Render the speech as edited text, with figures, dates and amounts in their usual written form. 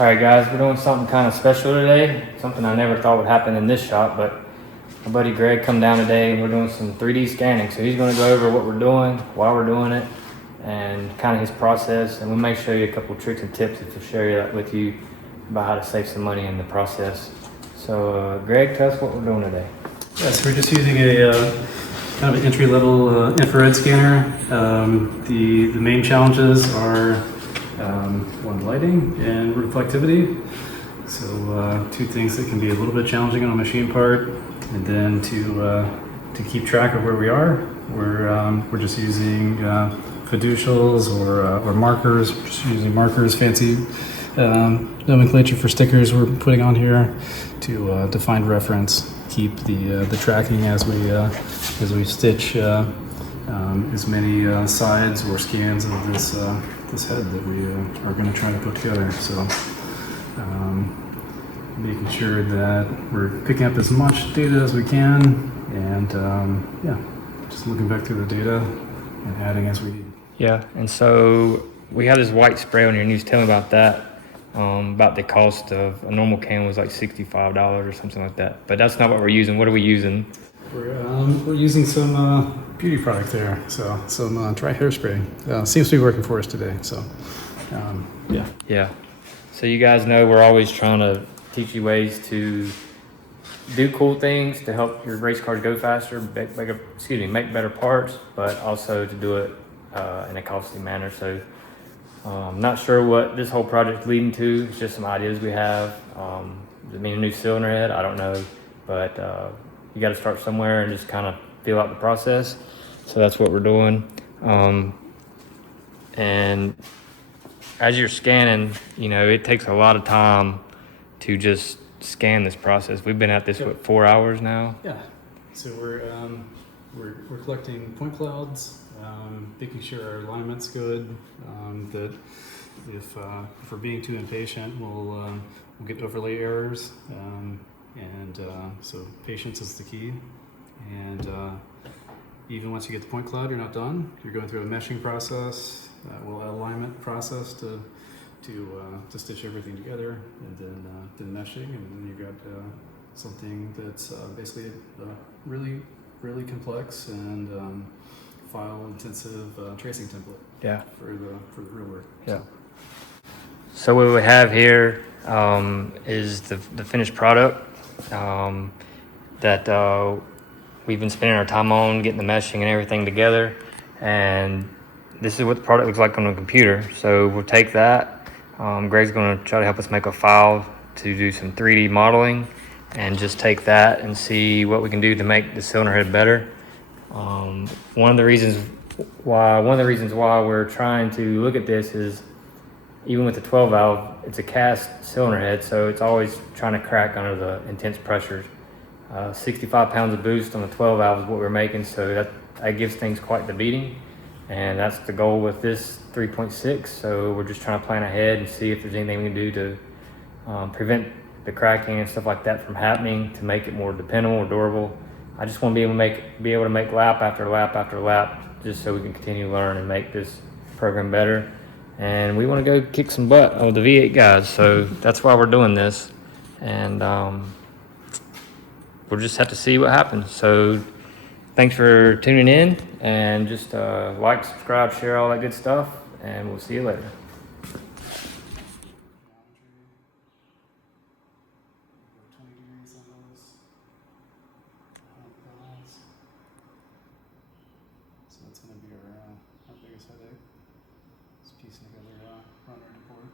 All right, guys, we're doing something kind of special today. Something I never thought would happen in this shop, but my buddy Greg come down today and we're doing some 3D scanning. So he's going to go over what we're doing, why we're doing it, and kind of his process. And we may show you a couple tricks and tips that will share that with you about how to save some money in the process. So Greg, tell us what we're doing today. Yeah, so we're just using a kind of an entry-level infrared scanner. The main challenges are one, lighting and reflectivity. So two things that can be a little bit challenging on a machine part, and then to keep track of where we are, we're just using fiducials or markers. We're just using markers, fancy nomenclature for stickers we're putting on here to find reference, keep the tracking as we stitch as many sides or scans of this head that we are going to try to put together. So making sure that we're picking up as much data as we can, and yeah, just looking back through the data and adding as we need. Yeah, and so we have this white spray on here, and you was telling me about that. About the cost of a normal can was like $65 or something like that. But that's not what we're using. What are we using? We're using some beauty product there. So some dry hairspray. Seems to be working for us today. So yeah. Yeah. So you guys know we're always trying to teach you ways to do cool things to help your race cars go faster, make better parts, but also to do it in a costly manner. So I'm not sure what this whole project's leading to. It's just some ideas we have. Does it mean a new cylinder head? I don't know, but you got to start somewhere and just kind of feel out the process. So that's what we're doing. And as you're scanning, you know, it takes a lot of time to just scan this process. We've been at this for 4 hours now. Yeah. So we're collecting point clouds, making sure our alignment's good. That if we're being too impatient, we'll get overlay errors, and so patience is the key. And even once you get the point cloud, you're not done. You're going through a meshing process, alignment process to stitch everything together, and then meshing, and then you got something that's basically really complex and file intensive tracing template. Yeah. For the real work. Yeah. So what we have here is the finished product that we've been spending our time on, getting the meshing and everything together. And this is what the product looks like on the computer. So we'll take that. Greg's going to try to help us make a file to do some 3D modeling, and just take that and see what we can do to make the cylinder head better. One of the reasons why we're trying to look at this is, even with the 12 valve, it's a cast cylinder head, so it's always trying to crack under the intense pressures. 65 pounds of boost on the 12 valve is what we're making, so that gives things quite the beating, and that's the goal with this 3.6. So we're just trying to plan ahead and see if there's anything we can do to prevent the cracking and stuff like that from happening, to make it more dependable or durable. I just want to be able to make lap after lap after lap, just so we can continue to learn and make this program better. And we want to go kick some butt with the V8 guys, so that's why we're doing this. And we'll just have to see what happens. So thanks for tuning in, and just like, subscribe, share, all that good stuff, and we'll see you later. So that's going to be our biggest headache, is piecing together runner report.